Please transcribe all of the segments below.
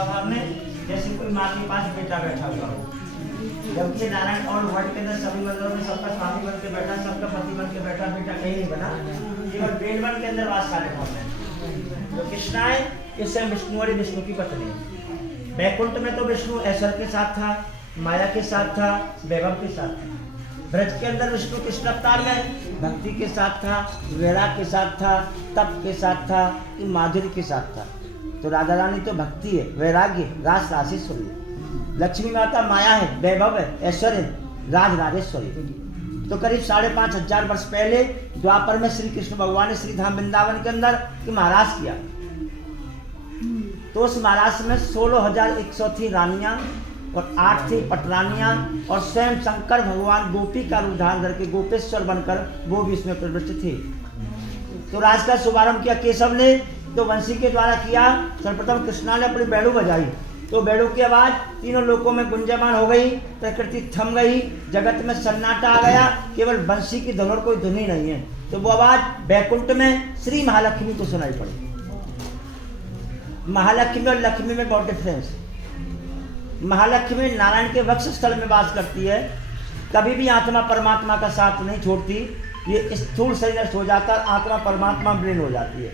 सेवा भाव में, जैसे कोई माँ के पास बेटा बैठा हुआ हो, जबकि नारायण और वर्ल्ड के अंदर सभी मंदिरों में सबका स्वामी बन के बैठा, सबका पति बन के बैठा, बेटा कहीं नहीं बना, केवल ब्रेन वन के अंदर वास सारे कौन है। जो कृष्णा है इस समय विष्णु और विष्णु की पत्नी है। बैकुंठ में तो विष्णु ऐश्वर्य के साथ था, माया के साथ था, वैभव के साथ था। ब्रज के अंदर विष्णु कृष्ण अवतार में भक्ति के साथ था, वैराग के साथ था, तप के साथ था, माधुर्य के साथ था। तो राधा रानी तो भक्ति है, वैराग्य, रास राजेश्वरी है। लक्ष्मी माता माया है, वैभव है, ऐश्वर्य, राज राजेश्वरी। तो करीब 5,500 वर्ष पहले द्वापर में श्री कृष्ण भगवान ने श्री धाम वृंदावन के अंदर महाराज किया। तो उस महाराज में 16,100 थी रानियां और 8 थी पटरानियां, और स्वयं शंकर भगवान गोपी का रूप धारण करके गोपेश्वर बनकर वो भी इसमें प्रविष्ट थे। तो राज का शुभारंभ किया केशव ने, तो वंशी के द्वारा किया। सर्वप्रथम कृष्णा ने अपनी बेड़ू बजाई, तो बेड़ू की आवाज तीनों लोकों में गुंजयमान हो गई, प्रकृति थम गई, जगत में सन्नाटा आ गया, केवल बंशी की धुन और कोई धुन ही नहीं है। तो वो आवाज बैकुंठ में श्री महालक्ष्मी को सुनाई पड़ी। महालक्ष्मी और लक्ष्मी में बहुत डिफरेंस है। महालक्ष्मी नारायण के वक्ष स्थल में वास करती है, कभी भी आत्मा परमात्मा का साथ नहीं छोड़ती। ये स्थूल शरीर सो जाकर आत्मा परमात्मा विलीन हो जाती है।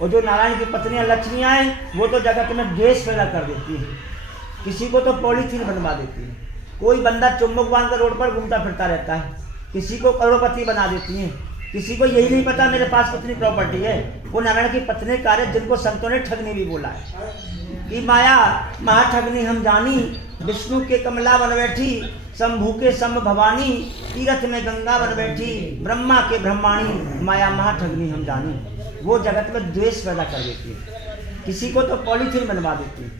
और जो नारायण की पत्नियां लक्ष्मियां हैं वो तो जगत में द्वेष पैदा कर देती है, किसी को तो पॉलीथीन बनवा देती है, कोई बंदा चुम्बक बांध कर रोड पर घूमता फिरता रहता है, किसी को करोड़पति बना देती हैं, किसी को यही नहीं पता मेरे पास कितनी प्रॉपर्टी है। वो नारायण की पत्नी कार्य जिनको संतों ने ठगनी भी बोला है कि माया महाठगनी हम जानी, विष्णु के कमला बन बैठी, शंभू के शंभ भवानी, तीरथ में गंगा बन बैठी, ब्रह्मा के ब्रह्माणी, माया महाठगनी हम जानी। वो जगत में द्वेष पैदा कर देती है, किसी को तो पॉलीथीन बनवा देती है,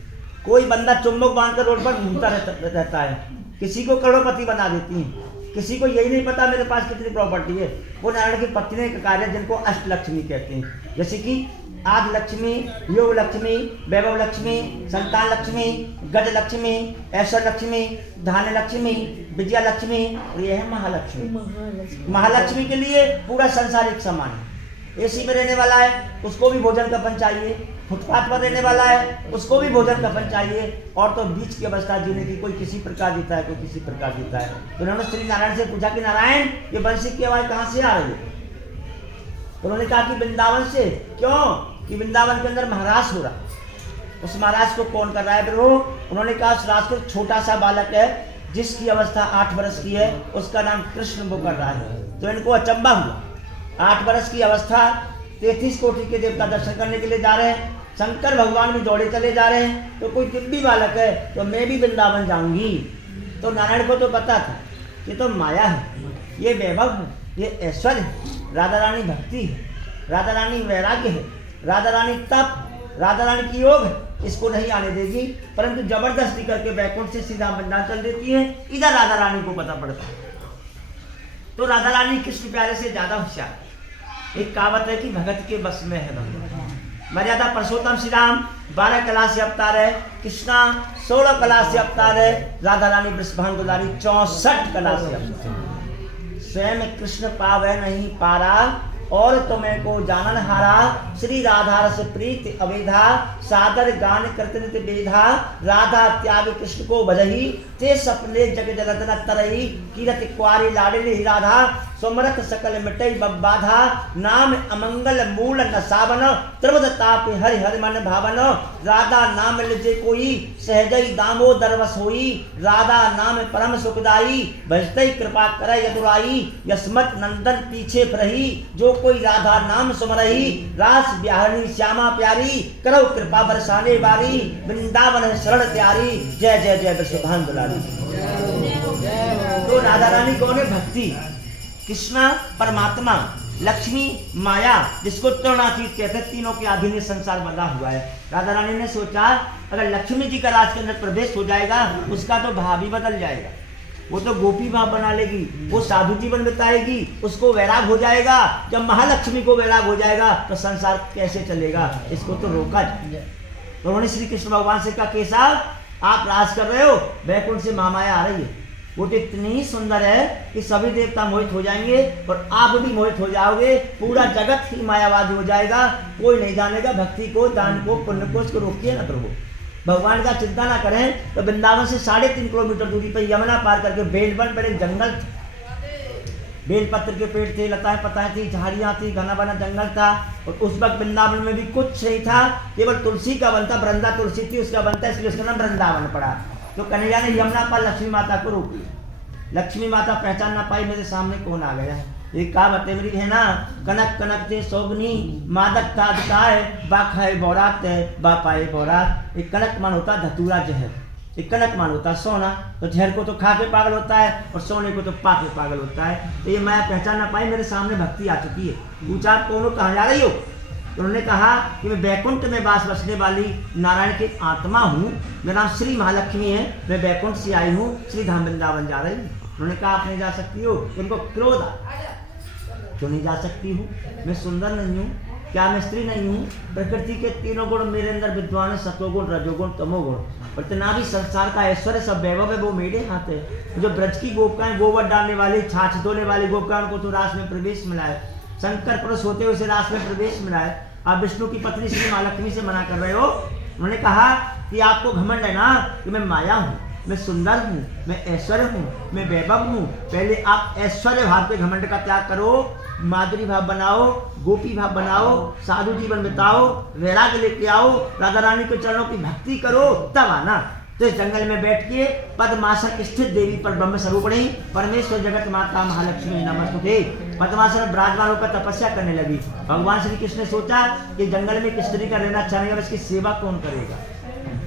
कोई बंदा चुम्बक बांधकर रोड पर घूमता रहता है, किसी को करोड़पति बना देती है, किसी को यही नहीं पता मेरे पास कितनी प्रॉपर्टी है। वो नारायण की पत्नी का कार्य जिनको अष्टलक्ष्मी कहते हैं, जैसे कि आदि लक्ष्मी, योग लक्ष्मी, वैभव लक्ष्मी, संतान लक्ष्मी, गज लक्ष्मी, ऐश्वर्य लक्ष्मी, धान्य लक्ष्मी, विजया लक्ष्मी, और यह है महालक्ष्मी। महालक्ष्मी के लिए पूरा संसार एक समान है। एसी में रहने वाला है उसको भी भोजन कफन चाहिए, फुटपाथ पर रहने वाला है उसको भी भोजन कफन चाहिए, और तो बीच की अवस्था जीने की, कोई किसी प्रकार जीता है, कोई किसी प्रकार जीता है। तो उन्होंने श्री नारायण से पूछा कि नारायण ये बंशी की आवाज कहाँ से आ रही है? तो उन्होंने कहा कि वृंदावन से। क्यों? कि वृंदावन के अंदर महाराज हो रहा, उस महाराज को कौन कर रहा है प्रभु? उन्होंने कहा उस राज को छोटा सा बालक है जिसकी अवस्था 8 वर्ष की है, उसका नाम कृष्ण वो कर रहा है। तो इनको अचंबा हुआ, 8 वर्ष की अवस्था, 33 कोटि के देवता दर्शन करने के लिए जा रहे हैं, शंकर भगवान भी दौड़े चले जा रहे हैं, तो कोई दिव्य बालक है तो मैं भी वृंदावन जाऊंगी। तो नारायण को तो पता था ये तो माया है, ये वैभव है, ये ऐश्वर्य है, राधा रानी भक्ति है, राधा रानी वैराग्य है, राधा रानी तप, राधा रानी की योग है, इसको नहीं आने देगी। परंतु जबरदस्ती करके बैकुंठ से सीधा वृंदावन चल देती है। इधर राधा रानी को पता पड़ता है। तो राधा रानी कृष्ण प्यारे से ज्यादा होशियार। एक कहावत है कि भगत के बस में है भगवान। मर्यादा पुरुषोत्तम श्री राम 12 कला से अवतार है, कृष्णा 16 कला से अवतार है, राधा रानी वृषभान दुलारी 64 कला से अवतार। स्वयं कृष्ण पावे नहीं पारा और तुम्हें को जानन हारा, श्री राधा रस प्रीति अवेधा, सादर गान करते बेधा, राधा त्याग कृष्ण को बजही, ते सपने जग जगत तरही, कीरत क्वारी लाडली राधा, सुमरत सकल मिटई बाधा, नाम अमंगल मूल न सावन, त्रिवद ताप हरि हरि मन भावन, राधा नाम लिजे कोई, सहजई दामोदर वस होई, राधा नाम परम सुखदाई, भजतई कृपा करे यदुराई, यस्मत नंदन पीछे प्रही, जो कोई राधा नाम सुमरही, रास ब्याहनी श्यामा प्यारी, करो कृपा बरसाने वारी, वृंदावन शरण त्यारी, जय जय जय वृषभान दुलारी। तो राधा रानी कौन है? भक्ति, कृष्णा परमात्मा, लक्ष्मी माया, जिसको त्रिगुणातीत कहते हैं, तीनों के अधीन संसार बना हुआ है। राधा रानी ने सोचा अगर लक्ष्मी जी का राज के अंदर प्रवेश हो जाएगा उसका तो भाव ही बदल जाएगा, वो तो गोपी भाव बना लेगी, वो साधु जीवन बिताएगी, उसको वैराग हो जाएगा। जब महालक्ष्मी को वैराग हो जाएगा तो संसार कैसे चलेगा, इसको तो रोका जाए। तो उन्होंने श्री कृष्ण भगवान से कहा केशव आप राज कर रहे हो, बैकुंठ से महामाया आ रही है, वो तो इतनी सुंदर है कि सभी देवता मोहित हो जाएंगे और आप भी मोहित हो जाओगे, पूरा जगत ही मायावादी हो जाएगा, कोई नहीं जानेगा भक्ति को, दान को, पुण्य को, उसको रोकिए ना प्रभु। भगवान का चिंता ना करें तो वृंदावन से 3.5 किलोमीटर दूरी पर यमुना पार करके बेलवन पर एक जंगल था। बेलपत्र के पेड़ थे, लताएं पताएं थी, झाड़ियां थी, घना बना जंगल था। और उस वक्त वृंदावन में भी कुछ नहीं था, केवल तुलसी का वन था। वृंदा तुलसी थी, उसका वन था, इसलिए उसका नाम वृंदावन पड़ा। तो कन्हैया ने यमुना पर लक्ष्मी माता को रोक लिया। लक्ष्मी माता पहचान ना पाई, मेरे सामने कौन आ गया है। एक कहावत है मेरी, है ना, कनक कनक थे सोगनी मादक का अधिकार, बा खाए बोरात बा पाए बोरात। एक कनक मान होता धतूरा जहर, एक कनक मान होता सोना। तो जहर को तो खा के पागल होता है और सोने को तो पा के पागल होता है। तो ये मैं पहचान ना पाई, मेरे सामने भक्ति आ चुकी है। पूछा आप कौन हो, कहाँ जा रही हो? तो उन्होंने कहा कि मैं बैकुंठ में वास बसने वाली नारायण की आत्मा हूँ, मेरा नाम श्री महालक्ष्मी है, मैं बैकुंठ से आई हूँ, श्री धाम वृंदावन जा रही हूँ। उन्होंने कहा आप नहीं जा सकती हो। उनको क्रोध आया, क्यों नहीं जा सकती हूँ? मैं सुंदर नहीं हूँ क्या? मैं स्त्री नहीं हूँ? प्रकृति के 3 गुण मेरे अंदर विद्वान है, सतोगुण रजोगुण तमोगुण। और इतना भी संसार का ऐश्वर्य सब वैभव है वो मेरे हाथ है। जो ब्रज की गोपिकाएं, गोबर डालने वाली, छाछ धोने वाली गोपिकाओं को तो रास में प्रवेश मिला है। शंकर पुरुष होते हुए उसे रास में प्रवेश मिला है। आप विष्णु की पत्नी श्री महालक्ष्मी से मना कर रहे हो। उन्होंने कहा कि आपको घमंड है ना कि मैं माया हूँ, मैं सुंदर हूँ, मैं ऐश्वर्य हूँ, मैं वैभव हूँ। पहले आप ऐश्वर्य भाव के घमंड का त्याग करो, माधुरी भाव बनाओ, गोपी भाव बनाओ, साधु जीवन बिताओ, वैराग्य लेके आओ, राधा रानी के चरणों की भक्ति करो, तब आना। तो इस जंगल में बैठ के पद्मासन स्थित देवी पर ब्रह्म स्वरूपिणी परमेश्वर जगत माता महालक्ष्मी नमस्ते पद्मासन विराजमान होकर तपस्या करने लगी। भगवान श्री कृष्ण ने सोचा कि जंगल में किस तरीके का रहना अच्छा नहीं, और इसकी सेवा कौन करेगा।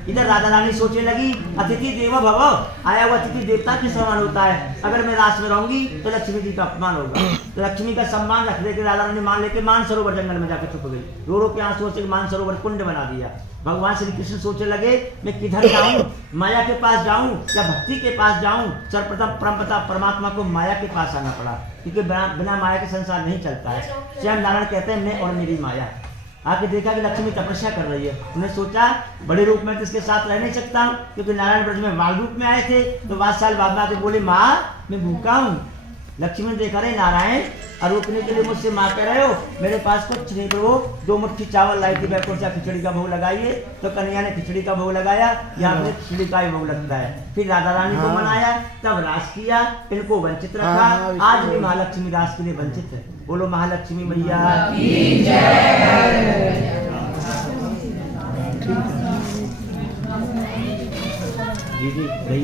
इधर राधा रानी सोचने लगी अतिथि देवो भव, आया हुआ अतिथि देवता के समान होता है। अगर मैं रास में रहूंगी तो लक्ष्मी जी का अपमान होगा। तो लक्ष्मी का सम्मान रख लेकर राधा रानी मान लेके मानसरोवर जंगल में जाकर छुप गई। रो रो के आंसुओं से मानसरोवर कुंड बना दिया। भगवान श्री कृष्ण सोचने लगे मैं किधर जाऊं, माया के पास जाऊं या भक्ति के पास जाऊं। सर्वप्रथम परमपिता परमात्मा को माया के पास आना पड़ा, क्योंकि बिना माया के संसार नहीं चलता है। स्वयं नारायण कहते हैं मैं और मेरी माया। आके देखा कि लक्ष्मी तपस्या कर रही है। उन्हें सोचा बड़े रूप में तो इसके साथ रह नहीं सकता हूँ, क्योंकि नारायण ब्रज में बाल रूप में आए थे। तो वात्सल बाबा के बोले माँ मैं भूखा हूँ। लक्ष्मी ने देखा रहे नारायण और रोकने के लिए मुझसे माँ कह रहे हो, मेरे पास कुछ नहीं करो। 2 मुट्ठी चावल लाई थी, बैकुंठ से खिचड़ी का भोग लगाइए। तो कन्हैया ने खिचड़ी का भोग लगाया, यहाँ पे खिचड़ी का ही भोग लगता है। फिर राधा रानी को मनाया, तब रास किया, इनको वंचित रखा। आज भी महालक्ष्मी रास के लिए वंचित है। बोलो महालक्ष्मी मैया की जय। जी भैया।